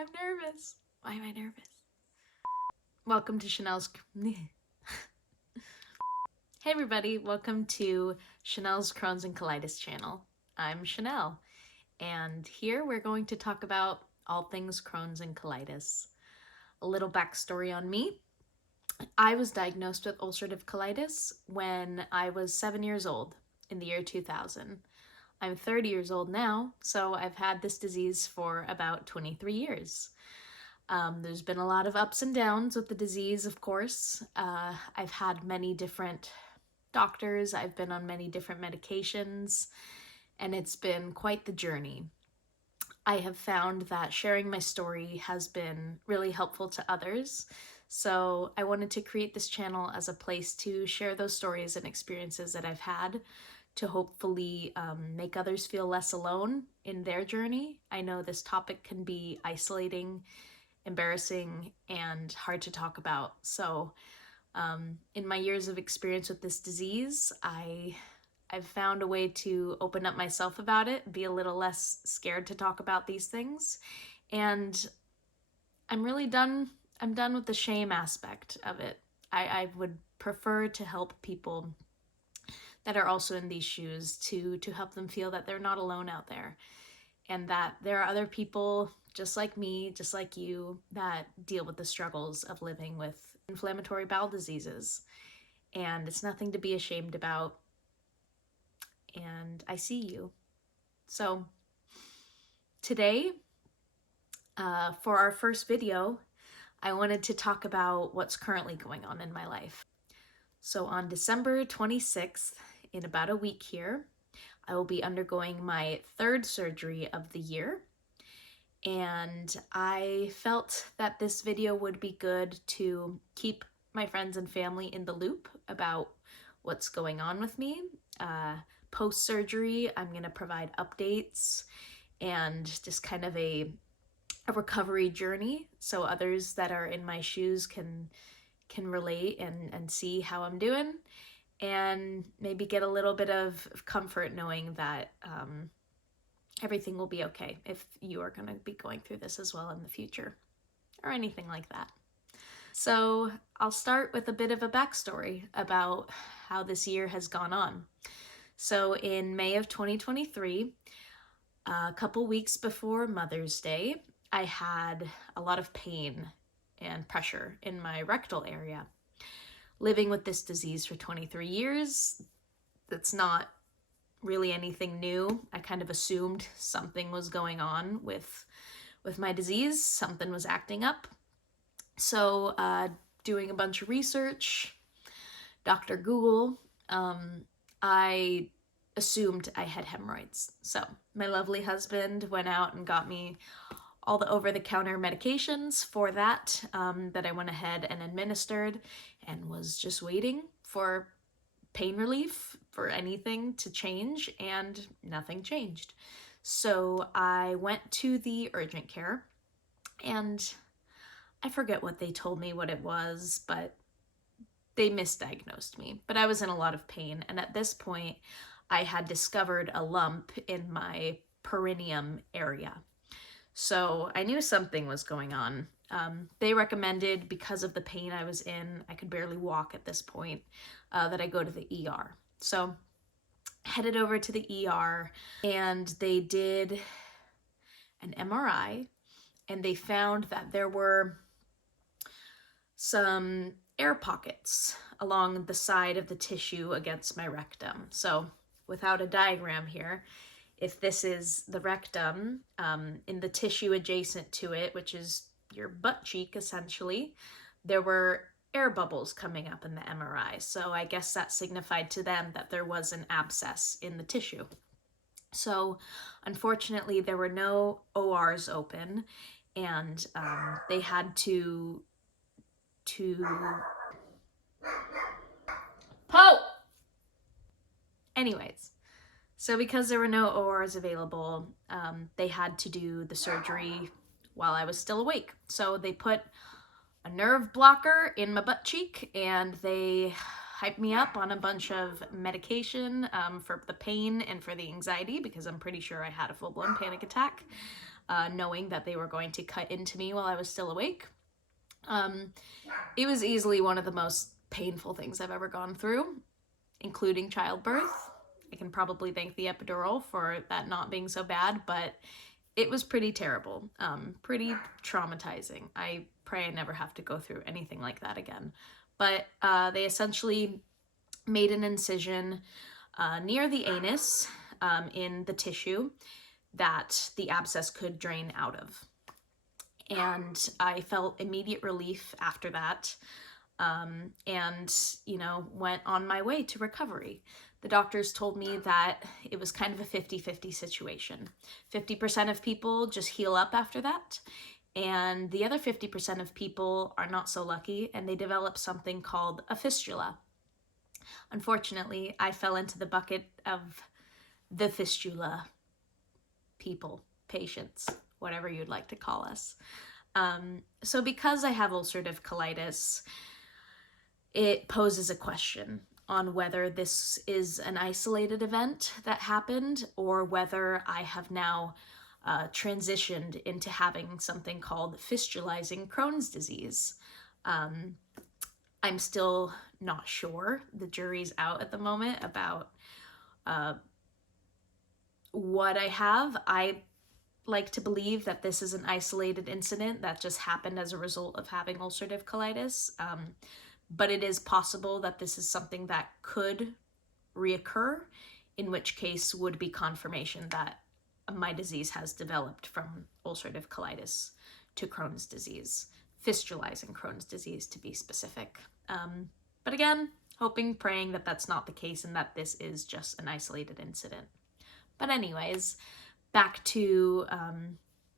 I'm nervous. Why am I nervous? Welcome to Chanel's... Hey everybody, welcome to Chanel's Crohn's and Colitis channel. I'm Chanel, and here we're going to talk about all things Crohn's and colitis. A little backstory on me. I was diagnosed with ulcerative colitis when I was 7 years old in the year 2000. I'm 30 years old now, so I've had this disease for about 23 years. There's been a lot of ups and downs with the disease, of course. I've had many different doctors, I've been on many different medications, and it's been quite the journey. I have found that sharing my story has been really helpful to others, so I wanted to create this channel as a place to share those stories and experiences that I've had to hopefully make others feel less alone in their journey. I know this topic can be isolating, embarrassing, and hard to talk about. So in my years of experience with this disease, I've found a way to open up myself about it, be a little less scared to talk about these things. And I'm done with the shame aspect of it. I would prefer to help people that are also in these shoes to help them feel that they're not alone out there, and that there are other people just like me, just like you, that deal with the struggles of living with inflammatory bowel diseases. And it's nothing to be ashamed about. And I see you. So today, for our first video, I wanted to talk about what's currently going on in my life. So on December 26th, in about a week here, I will be undergoing my third surgery of the year. And I felt that this video would be good to keep my friends and family in the loop about what's going on with me. Post-surgery, I'm going to provide updates and just kind of a recovery journey so others that are in my shoes can relate and see how I'm doing, and maybe get a little bit of comfort knowing that everything will be okay if you are going to be going through this as well in the future, or anything like that. So I'll start with a bit of a backstory about how this year has gone on. So in May of 2023, a couple weeks before Mother's Day, I had a lot of pain and pressure in my rectal area. Living with this disease for 23 years, that's not really anything new. I kind of assumed something was going on with my disease, something was acting up. So doing a bunch of research, Dr. Google, I assumed I had hemorrhoids. So my lovely husband went out and got me all the over-the-counter medications for that, that I went ahead and administered, and was just waiting for pain relief, for anything to change, and nothing changed. So I went to the urgent care, and I forget what they told me what it was, but they misdiagnosed me. But I was in a lot of pain, and at this point, I had discovered a lump in my perineum area. So I knew something was going on. They recommended, because of the pain I was in, I could barely walk at this point, that I go to the ER. So headed over to the ER, and they did an MRI, and they found that there were some air pockets along the side of the tissue against my rectum. So without a diagram here, if this is the rectum, in the tissue adjacent to it, which is your butt cheek essentially, there were air bubbles coming up in the MRI. So I guess that signified to them that there was an abscess in the tissue. So unfortunately, there were no ORs open, and they had to Anyways, so because there were no ORs available, they had to do the surgery while I was still awake. So they put a nerve blocker in my butt cheek, and they hyped me up on a bunch of medication for the pain and for the anxiety, because I'm pretty sure I had a full-blown panic attack. knowing that they were going to cut into me while I was still awake. It was easily one of the most painful things I've ever gone through, including childbirth. I can probably thank the epidural for that not being so bad, but it was pretty terrible, pretty traumatizing. I pray I never have to go through anything like that again. But they essentially made an incision near the anus in the tissue that the abscess could drain out of. And I felt immediate relief after that, and, you know, went on my way to recovery. The doctors told me that it was kind of a 50-50 situation. 50% of people just heal up after that, and the other 50% of people are not so lucky, and they develop something called a fistula. Unfortunately, I fell into the bucket of the fistula people, patients, whatever you'd like to call us. So because I have ulcerative colitis, it poses a question on whether this is an isolated event that happened or whether I have now transitioned into having something called fistulizing Crohn's disease. I'm still not sure. The jury's out at the moment about what I have. I like to believe that this is an isolated incident that just happened as a result of having ulcerative colitis, but it is possible that this is something that could reoccur, in which case would be confirmation that my disease has developed from ulcerative colitis to Crohn's disease, fistulizing Crohn's disease to be specific. But again, hoping, praying that that's not the case and that this is just an isolated incident. But anyways, back to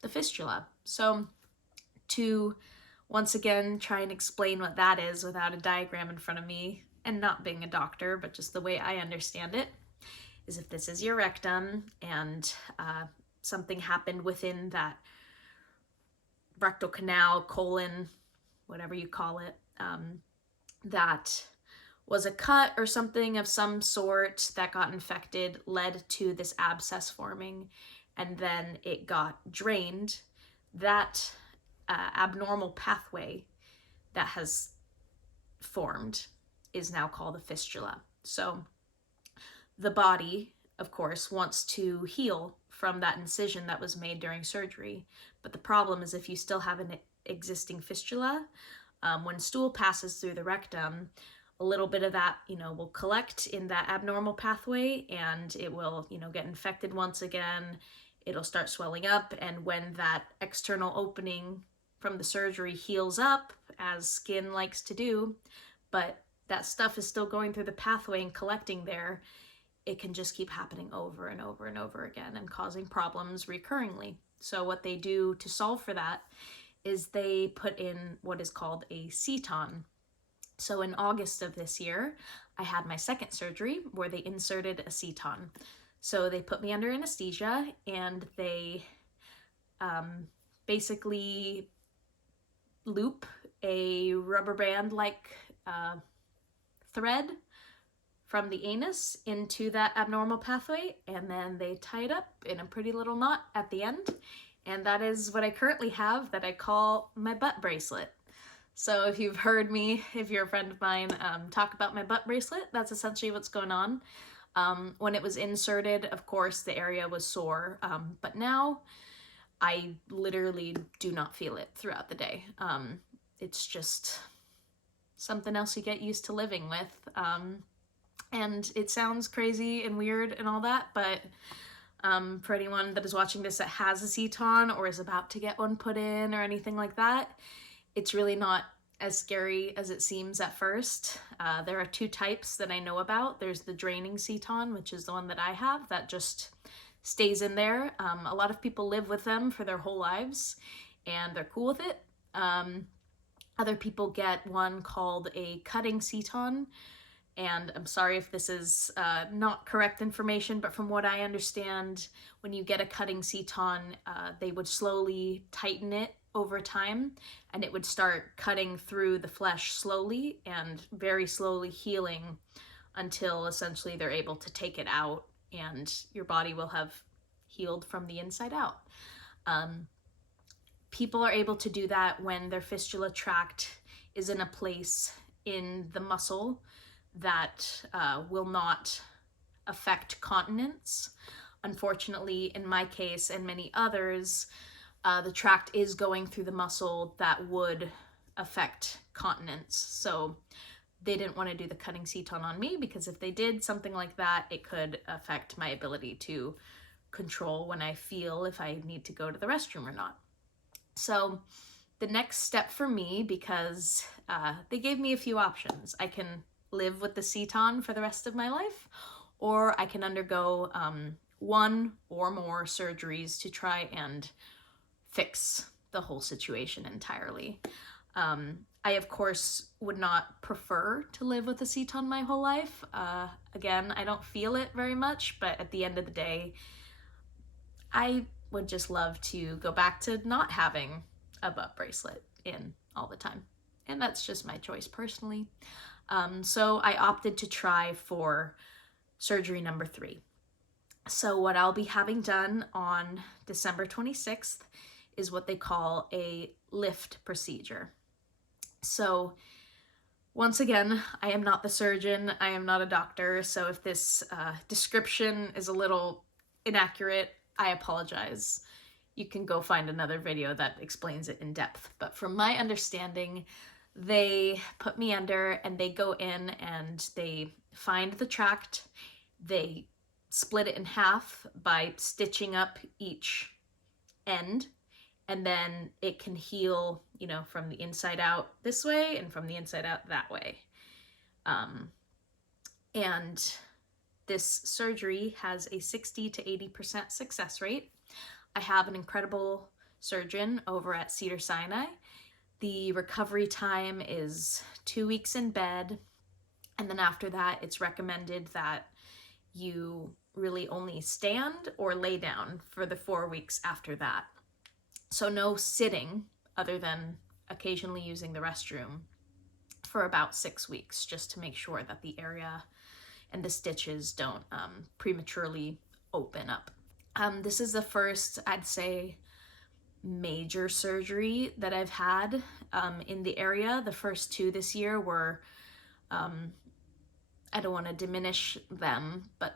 the fistula. So to once again try and explain what that is without a diagram in front of me, and not being a doctor, but just the way I understand it, is if this is your rectum and something happened within that rectal canal, colon, whatever you call it, that was a cut or something of some sort that got infected, led to this abscess forming, and then it got drained. That abnormal pathway that has formed is now called a fistula. So the body, of course, wants to heal from that incision that was made during surgery. But the problem is if you still have an existing fistula, when stool passes through the rectum, a little bit of that, will collect in that abnormal pathway, and it will, get infected once again. It'll start swelling up, and when that external opening from the surgery heals up, as skin likes to do, but that stuff is still going through the pathway and collecting there, it can just keep happening over and over and over again and causing problems recurringly. So what they do to solve for that is they put in what is called a Seton. So in August of this year, I had my second surgery where they inserted a Seton. So they put me under anesthesia, and they basically loop a rubber band-like thread from the anus into that abnormal pathway, and then they tie it up in a pretty little knot at the end. And that is what I currently have, that I call my butt bracelet. So if you've heard me, if you're a friend of mine, talk about my butt bracelet, that's essentially what's going on. When it was inserted, of course, the area was sore, but now I literally do not feel it throughout the day. It's just something else you get used to living with. And it sounds crazy and weird and all that, but for anyone that is watching this that has a Seton or is about to get one put in or anything like that, it's really not as scary as it seems at first. There are two types that I know about. There's the draining Seton, which is the one that I have, that just stays in there. A lot of people live with them for their whole lives, and they're cool with it. Other people get one called a cutting Seton, and I'm sorry if this is not correct information, but from what I understand, when you get a cutting Seton, they would slowly tighten it over time, and it would start cutting through the flesh slowly and very slowly healing until essentially they're able to take it out and your body will have healed from the inside out. People are able to do that when their fistula tract is in a place in the muscle that will not affect continence. Unfortunately, in my case and many others, the tract is going through the muscle that would affect continence. So they didn't want to do the cutting Seton on me, because if they did something like that, it could affect my ability to control when I feel if I need to go to the restroom or not. So the next step for me, because they gave me a few options. I can live with the Seton for the rest of my life, or I can undergo one or more surgeries to try and fix the whole situation entirely. I, of course, would not prefer to live with a Seton my whole life. Again, I don't feel it very much, but at the end of the day, I would just love to go back to not having a butt bracelet in all the time. And that's just my choice personally. So I opted to try for surgery number 3. So what I'll be having done on December 26th is what they call a lift procedure. So once again, I am not the surgeon, I am not a doctor, so if this description is a little inaccurate, I apologize. You can go find another video that explains it in depth. But from my understanding, they put me under and they go in and they find the tract, they split it in half by stitching up each end, and then it can heal, you know, from the inside out this way and from the inside out that way. And this surgery has a 60 to 80% success rate. I have an incredible surgeon over at Cedars-Sinai. The recovery time is 2 weeks in bed, and then after that, it's recommended that you really only stand or lay down for the 4 weeks after that. So no sitting other than occasionally using the restroom for about 6 weeks, just to make sure that the area and the stitches don't prematurely open up. This is the first, I'd say, major surgery that I've had in the area. The first 2 this year were, I don't want to diminish them, but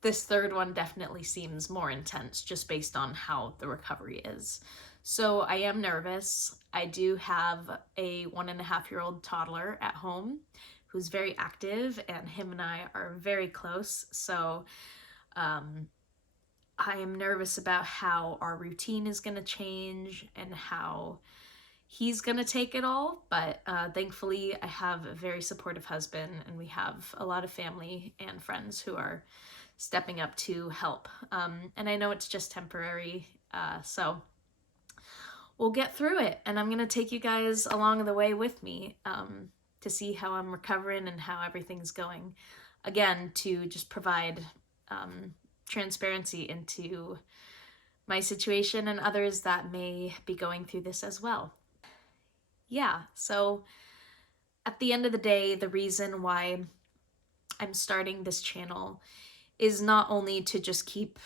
this third one definitely seems more intense just based on how the recovery is. So I am nervous. I do have a 1.5-year-old toddler at home who's very active, and him and I are very close. So I am nervous about how our routine is going to change and how he's going to take it all. But thankfully, I have a very supportive husband, and we have a lot of family and friends who are stepping up to help. And I know it's just temporary, so we'll get through it. And I'm going to take you guys along the way with me to see how I'm recovering and how everything's going. Again, to just provide transparency into my situation and others that may be going through this as well. Yeah, so at the end of the day, the reason why I'm starting this channel is not only to just keep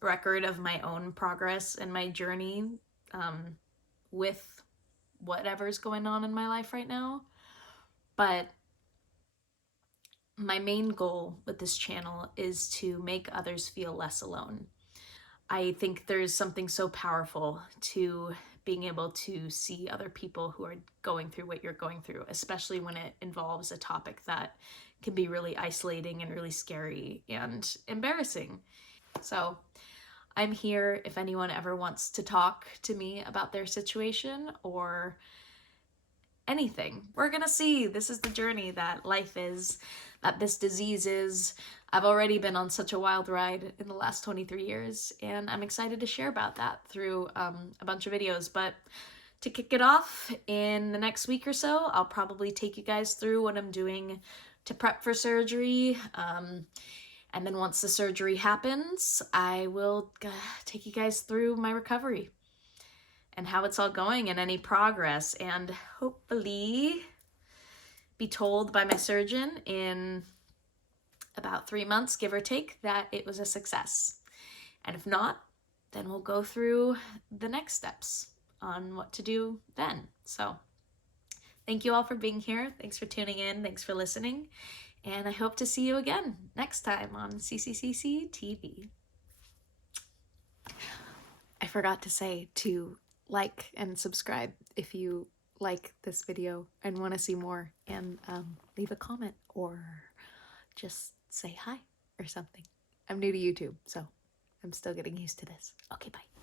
record of my own progress and my journey with whatever's going on in my life right now, but my main goal with this channel is to make others feel less alone. I think there's something so powerful to being able to see other people who are going through what you're going through, especially when it involves a topic that can be really isolating and really scary and embarrassing. So I'm here if anyone ever wants to talk to me about their situation or anything. We're gonna see. This is the journey that life is, that this disease is. I've already been on such a wild ride in the last 23 years, and I'm excited to share about that through a bunch of videos. But to kick it off, in the next week or so, I'll probably take you guys through what I'm doing to prep for surgery. And then once the surgery happens, I will take you guys through my recovery and how it's all going and any progress, and hopefully be told by my surgeon in about 3 months, give or take, that it was a success. And if not, then we'll go through the next steps on what to do then. So thank you all for being here. Thanks for tuning in. Thanks for listening. And I hope to see you again next time on CCCC TV. I forgot to say to like and subscribe if you like this video and want to see more, and leave a comment or just say hi or something. I'm new to YouTube, so I'm still getting used to this. Okay, bye.